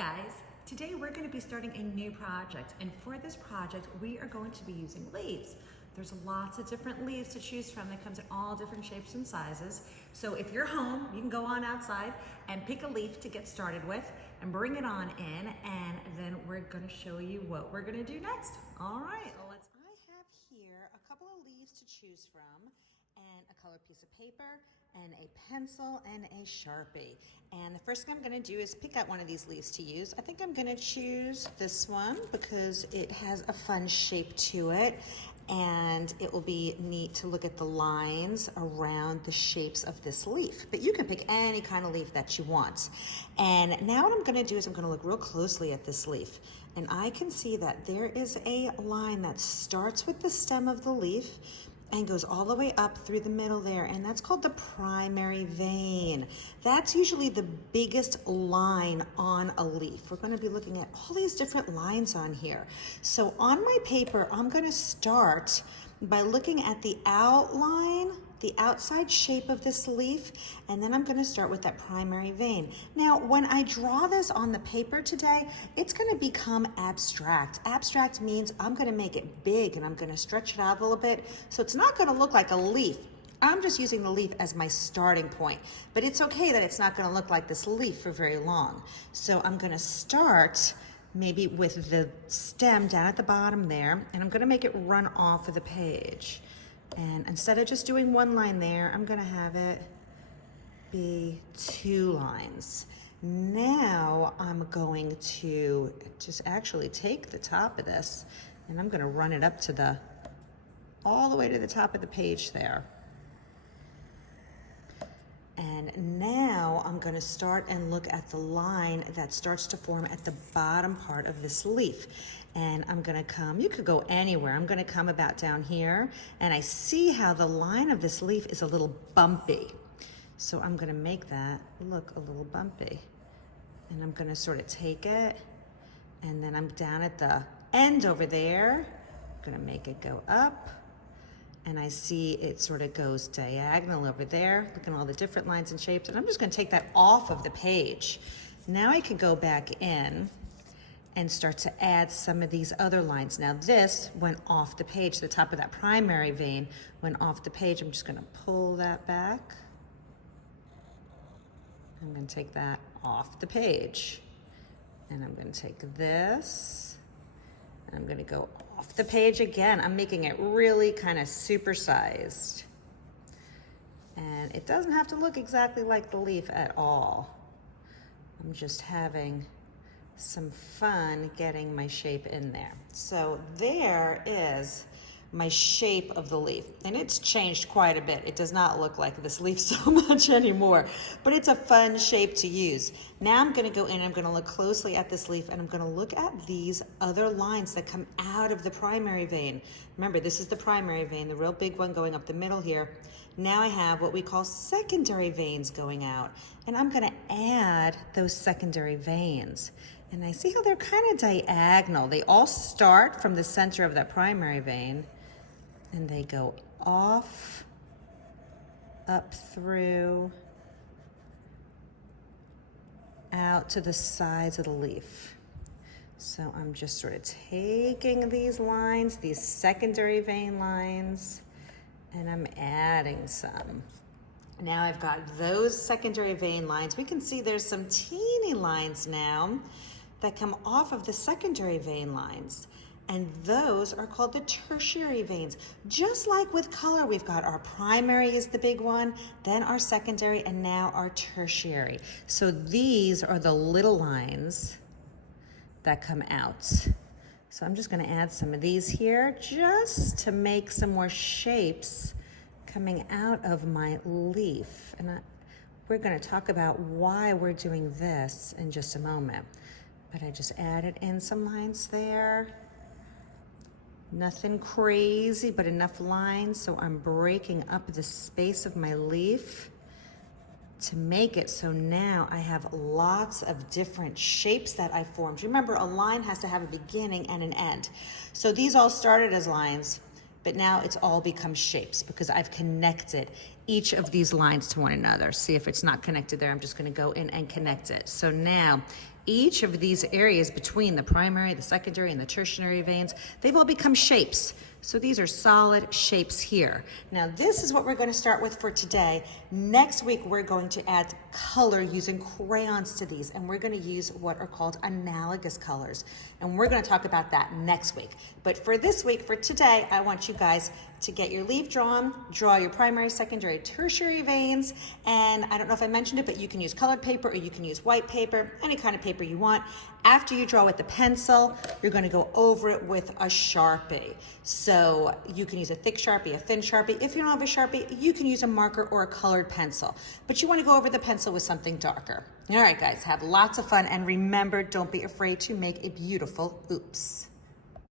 Guys, today we're going to be starting a new project, and for this project we are going to be using leaves. There's lots of different leaves to choose from that comes in all different shapes and sizes. So if you're home, you can go on outside and pick a leaf to get started with and bring it on in, and then we're going to show you what we're going to do next. All right, let's. I have here a couple of leaves to choose from, and a colored piece of paper, and a pencil, and a Sharpie. And the first thing I'm going to do is pick out one of these leaves to use. I think I'm going to choose this one because it has a fun shape to it, and it will be neat to look at the lines around the shapes of this leaf. But you can pick any kind of leaf that you want. And now what I'm going to do is I'm going to look real closely at this leaf, and I can see that there is a line that starts with the stem of the leaf and goes all the way up through the middle there, and that's called the primary vein. That's usually the biggest line on a leaf. We're going to be looking at all these different lines on here. So on my paper, I'm going to start by looking at the outline, the outside shape of this leaf, and then I'm going to start with that primary vein. Now, when I draw this on the paper today, it's going to become abstract. Abstract means I'm going to make it big and I'm going to stretch it out a little bit, so it's not going to look like a leaf. I'm just using the leaf as my starting point, but it's okay that it's not going to look like this leaf for very long. So I'm going to start maybe with the stem down at the bottom there, and I'm going to make it run off of the page. And instead of just doing one line there, I'm going to have it be 2 lines. Now I'm going to just actually take the top of this and I'm going to run it up to all the way to the top of the page there. And now I'm going to start and look at the line that starts to form at the bottom part of this leaf. And I'm going to come, you could go anywhere. I'm going to come about down here, and I see how the line of this leaf is a little bumpy. So I'm going to make that look a little bumpy. And I'm going to sort of take it, and then I'm down at the end over there. I'm going to make it go up. And I see it sort of goes diagonal over there. Look at all the different lines and shapes. And I'm just going to take that off of the page. Now I can go back in and start to add some of these other lines. Now this went off the page. The top of that primary vein went off the page. I'm just going to pull that back. I'm going to take that off the page. And I'm going to take this. And I'm going to go off the page again. I'm making it really kind of supersized. And it doesn't have to look exactly like the leaf at all. I'm just having some fun getting my shape in there. So there is my shape of the leaf, and it's changed quite a bit. It does not look like this leaf so much anymore, but it's a fun shape to use. Now I'm going to go in and I'm going to look closely at this leaf, and I'm going to look at these other lines that come out of the primary vein. Remember, this is the primary vein, the real big one going up the middle here. Now I have what we call secondary veins going out, and I'm going to add those secondary veins. And I see how they're kind of diagonal. They all start from the center of that primary vein, and they go off, up through, out to the sides of the leaf. So I'm just sort of taking these lines, these secondary vein lines, and I'm adding some. Now I've got those secondary vein lines. We can see there's some teeny lines now that come off of the secondary vein lines. And those are called the tertiary veins. Just like with color, we've got our primary is the big one, then our secondary, and now our tertiary. So these are the little lines that come out. So I'm just gonna add some of these here just to make some more shapes coming out of my leaf. And we're gonna talk about why we're doing this in just a moment. But I just added in some lines there. Nothing crazy, but enough lines so I'm breaking up the space of my leaf to make it so now I have lots of different shapes that I formed. Remember, a line has to have a beginning and an end. So these all started as lines, but now it's all become shapes because I've connected each of these lines to one another. See if it's not connected there. I'm just gonna go in and connect it. So now, each of these areas between the primary, the secondary, and the tertiary veins, they've all become shapes. So these are solid shapes here. Now this is what we're going to start with for today. Next week we're going to add color using crayons to these, and we're going to use what are called analogous colors. And we're going to talk about that next week. But for this week, for today, I want you guys to get your leaf drawn, draw your primary, secondary, tertiary veins, and I don't know if I mentioned it, but you can use colored paper or you can use white paper, any kind of paper you want. After you draw with the pencil, you're going to go over it with a Sharpie. So you can use a thick Sharpie, a thin Sharpie. If you don't have a Sharpie, you can use a marker or a colored pencil. But you want to go over the pencil with something darker. All right, guys, have lots of fun. And remember, don't be afraid to make a beautiful oops.